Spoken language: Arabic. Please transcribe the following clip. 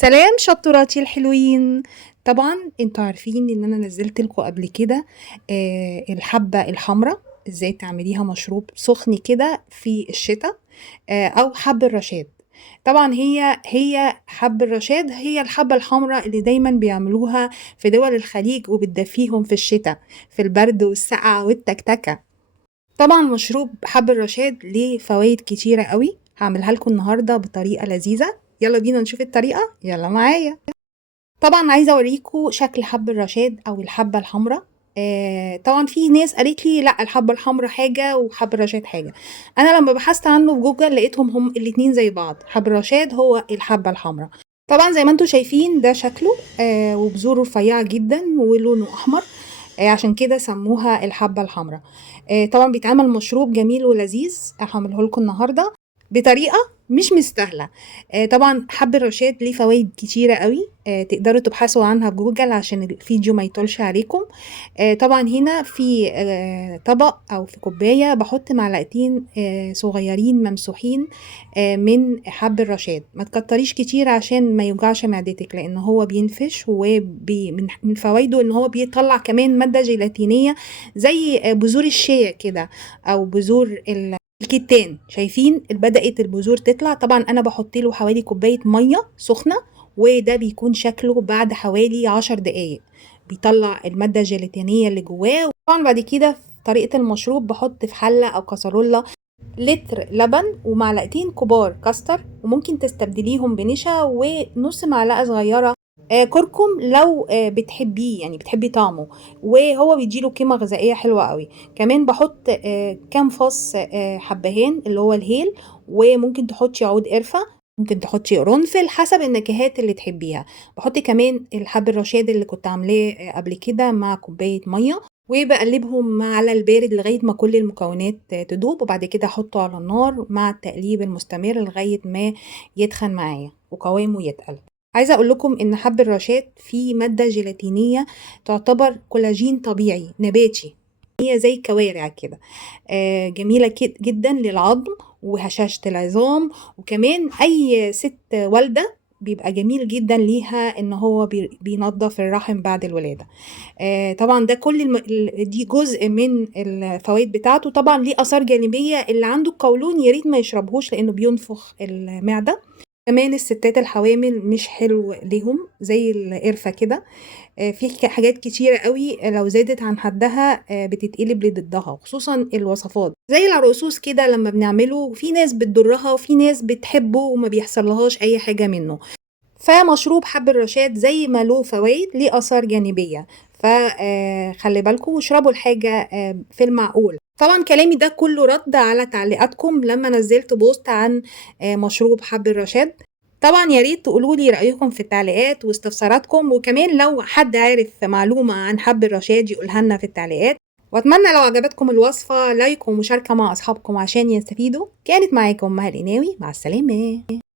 سلام شطوراتي الحلوين. طبعا انتوا عارفين ان انا نزلت لكم قبل كده الحبة الحمراء، ازاي تعمليها مشروب سخن كده في الشتاء، او حب الرشاد. طبعا هي حب الرشاد هي الحبة الحمراء اللي دايما بيعملوها في دول الخليج وبتدفيهم في الشتاء، في البرد والسقعة والتكتكة. طبعا مشروب حب الرشاد ليه فوائد كتيرة قوي، هعملها لكم النهاردة بطريقة لذيذة. يلا بينا نشوف الطريقة، يلا معايا. طبعا عايزة اوريكم شكل حب الرشاد او الحبة الحمراء. طبعا في ناس قالت لي لا، الحبة الحمراء حاجة وحب الرشاد حاجة. انا لما بحثت عنه في جوجل لقيتهم هم الاتنين زي بعض، حب الرشاد هو الحبة الحمراء. طبعا زي ما انتم شايفين ده شكله، وبذوره رفيعة جدا ولونه احمر، عشان كده سموها الحبة الحمراء. طبعا بيتعمل مشروب جميل ولذيذ، هعمله لكم النهارده بطريقة مش مستاهلة. طبعا حب الرشاد ليه فوائد كتيرة قوي، تقدروا تبحثوا عنها في جوجل عشان الفيديو ما يطولش عليكم. طبعا هنا في طبق او في كوباية بحط معلقتين صغيرين ممسوحين من حب الرشاد. ما تكتريش كتير عشان ما يوجعش معدتك، لان هو بينفش ومن فوائده ان هو بيطلع كمان مادة جيلاتينية زي بذور الشيا كده، او بذور الكتان. شايفين بدأت البذور تطلع. طبعا انا بحط له حوالي كوباية مية سخنة، وده بيكون شكله بعد حوالي 10 دقايق، بيطلع المادة الجيلاتينية اللي جواه. طبعا بعد كده في طريقة المشروب بحط في حلة او كسرولة لتر لبن ومعلقتين كبار كاستر، وممكن تستبدليهم بنشا ونص معلقة صغيرة كركم لو بتحبيه، يعني بتحبي طعمه، وهو بيديله قيمة غذائية حلوة قوي. كمان بحط كام فص حبهان اللي هو الهيل، وممكن تحطي عود قرفة، ممكن تحطي قرنفل حسب النكهات اللي تحبيها. بحط كمان الحب الرشاد اللي كنت عاملاه قبل كده مع كوباية مية، وبقلبهم على البارد لغاية ما كل المكونات تدوب، وبعد كده احطه على النار مع التقليب المستمر لغاية ما يتخن معايا وقوامه يتقل. عايزة اقول لكم ان حب الرشاد فيه مادة جيلاتينية تعتبر كولاجين طبيعي نباتي، هي زي كوارع كده، جميلة جدا للعظم وهشاشة العظام. وكمان اي ست والدة بيبقى جميل جدا ليها ان هو بينظف الرحم بعد الولادة. طبعا ده كل دي جزء من الفوائد بتاعته. طبعا ليه اثار جانبيه، اللي عنده القولون يا ريت ما يشربهوش لانه بينفخ المعده. كمان الستات الحوامل مش حلو ليهم زي القرفه كده. في حاجات كتيرة قوي لو زادت عن حدها بتتقلب لضدها، خصوصا الوصفات زي العرقسوس كده لما بنعمله في ناس بتضرها وفي ناس بتحبه وما بيحصلهاش اي حاجة منه. فمشروب حب الرشاد زي ما له فوائد ليه آثار جانبية، فخلي بالكم واشربوا الحاجة في المعقول. طبعا كلامي ده كله رد على تعليقاتكم لما نزلت بوست عن مشروب حب الرشاد. طبعا يا ريت تقولوا لي رأيكم في التعليقات واستفساراتكم، وكمان لو حد عارف معلومة عن حب الرشاد يقولها لنا في التعليقات. واتمنى لو عجبتكم الوصفة لايك ومشاركة مع اصحابكم عشان يستفيدوا. كانت معاكم مها القناوي، مع السلامة.